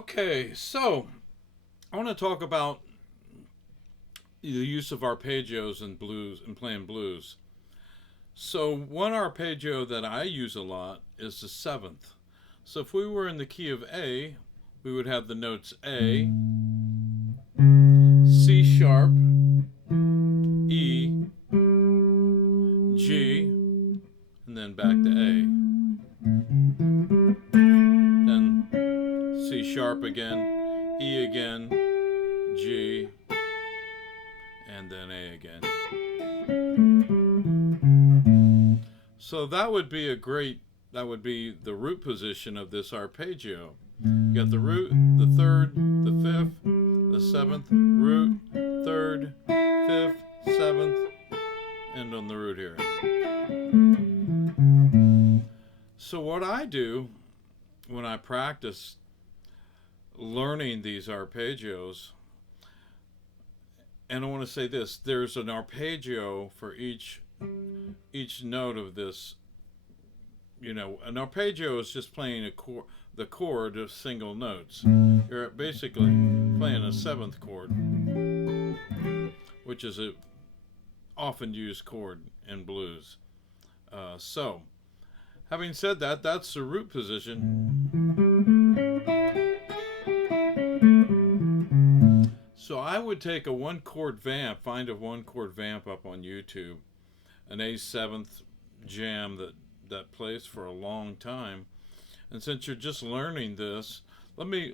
Okay, so I want to talk about the use of arpeggios in blues and playing blues. So one arpeggio that I use a lot is the seventh. So if we were in the key of A, we would have the notes A, C sharp, E, G, and then back to A. Then C sharp again, E again, G, and then A again. So that would be the root position of this arpeggio. You got the root, the third, the fifth, the seventh, root, third, fifth, seventh, and on the root here. So what I do when I practice learning these arpeggios, and I want to say this, there's an arpeggio for each note of this. You know, an arpeggio is just playing the chord of single notes. You're basically playing a seventh chord, which is a often used chord in blues. So, having said that, that's the root position. So I would take a one chord vamp, find a one chord vamp up on YouTube, an A7th jam that plays for a long time. And since you're just learning this, let me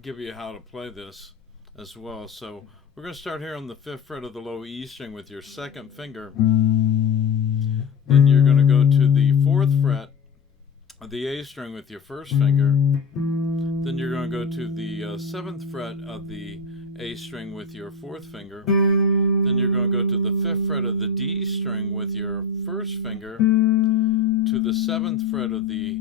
give you how to play this as well. So we're going to start here on the 5th fret of the low E string with your second finger. Then you're going to go to the 4th fret of the A string with your first finger. Then you're going to go to the 7th fret of the A string with your 4th finger. Then you're going to go to the 5th fret of the D string with your first finger, to the 7th fret of the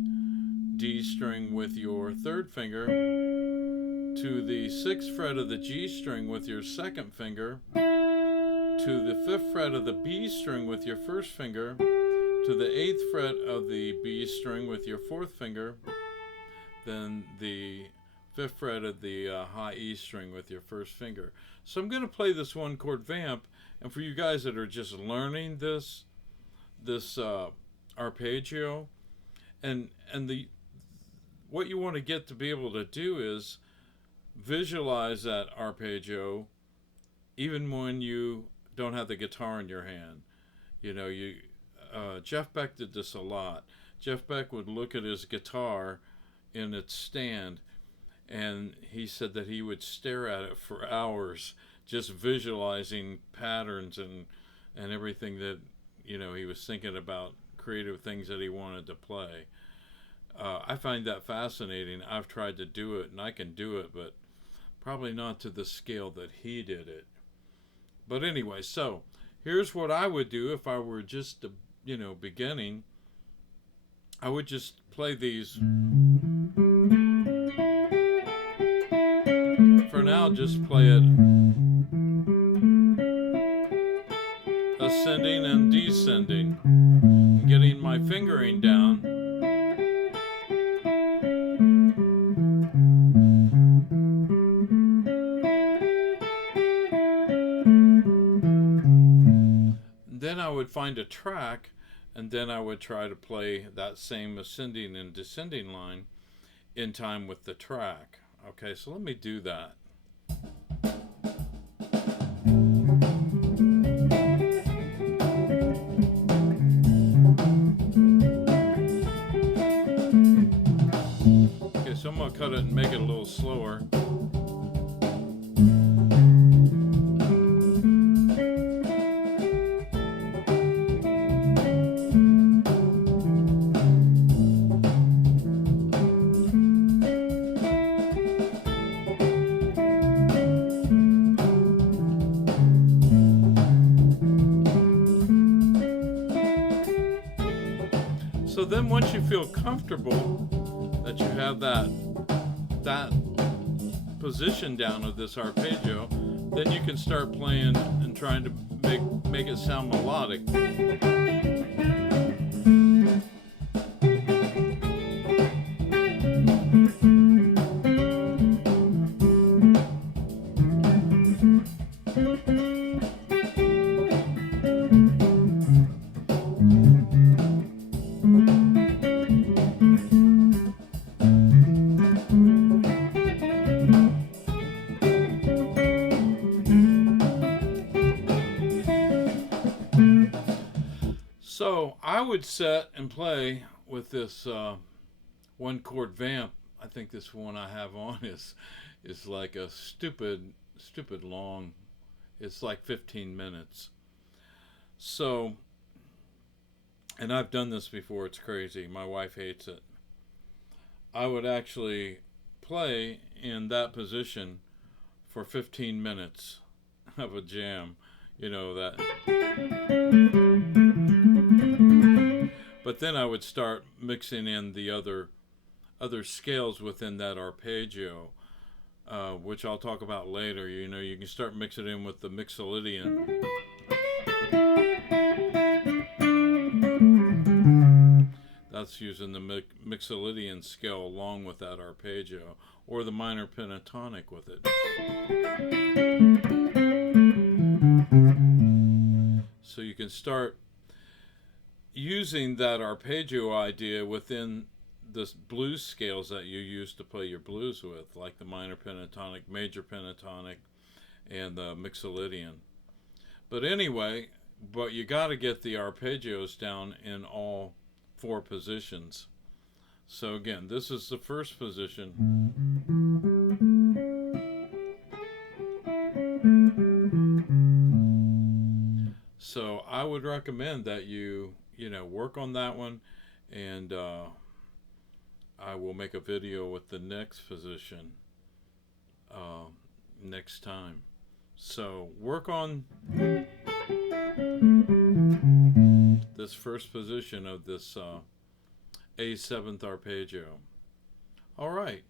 D string with your 3rd finger, to the 6th fret of the G string with your 2nd finger, to the 5th fret of the B string with your first finger, to the 8th fret of the B string with your 4th finger, then the 5th fret of the high E string with your first finger. So I'm going to play this one chord vamp, and for you guys that are just learning this arpeggio, and what you want to get to be able to do is visualize that arpeggio even when you don't have the guitar in your hand. You know, Jeff Beck did this a lot. Jeff Beck would look at his guitar in its stand, and he said that he would stare at it for hours just visualizing patterns and everything that, you know, he was thinking about, creative things that he wanted to play. I find that fascinating. I've tried to do it, and I can do it, but probably not to the scale that he did it. But anyway, so here's what I would do if I were just, beginning. I would just play these. For now, just play it ascending and descending, getting my fingering down. Then I would find a track, and then I would try to play that same ascending and descending line in time with the track. Okay, so let me do that. So I'm going to cut it and make it a little slower. So then once you feel comfortable that you have that position down of this arpeggio, then you can start playing and trying to make it sound melodic. would set and play with this one chord vamp. I think this one I have on is like a stupid long. It's like 15 minutes. So, and I've done this before. It's crazy. My wife hates it. I would actually play in that position for 15 minutes of a jam. You know that. But then I would start mixing in the other scales within that arpeggio, which I'll talk about later. You know, you can start mixing in with the Mixolydian. That's using the Mixolydian scale along with that arpeggio, or the minor pentatonic with it. So you can start using that arpeggio idea within the blues scales that you use to play your blues with, like the minor pentatonic, major pentatonic, and the Mixolydian. But anyway, you got to get the arpeggios down in all 4 positions. So again, this is the first position. So I would recommend that you work on that one, and I will make a video with the next position next time. So work on this first position of this A7th Arpeggio. All right.